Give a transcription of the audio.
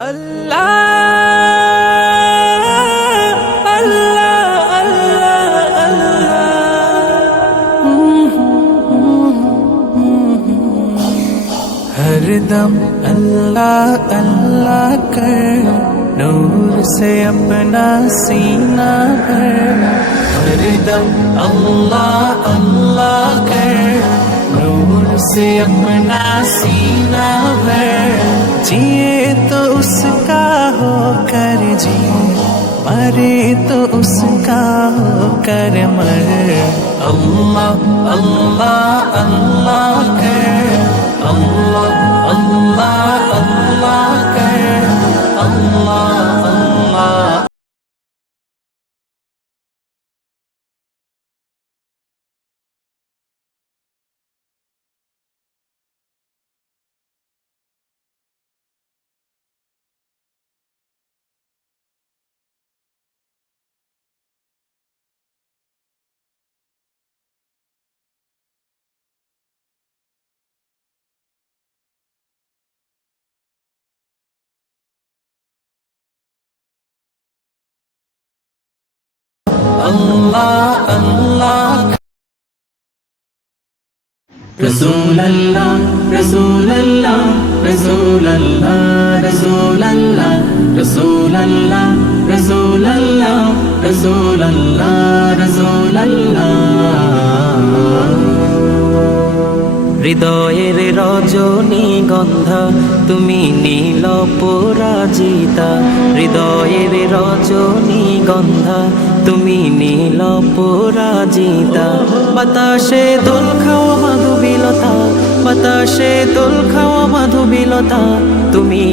اللہ اللہ اللہ اللہ ہر دم اللہ اللہ کر نور سے اپنا سینہ بھر ہر دم اللہ اللہ کر نور سے اپنا سینہ بھر جیے تو اس کا ہو کر جی مرے تو اس کا ہو کر مر اللہ اللہ اللہ کر اللہ اللہ اللہ کر اللہ اللہ اللہ اللہ رسول اللہ رسول اللہ رسول اللہ رسول اللہ رسول اللہ رسول اللہ رسول اللہ رسول اللہ হৃদয়ের রজনীগন্ধা তুমি নীল পরাজিতা হৃদয়ের রজনীগন্ধা তুমি নীল পরাজিতা বাতাসে দোল খাওয়া মাধুবিলতা বাতাসে দোল খাওয়া মাধুবিলতা তুমি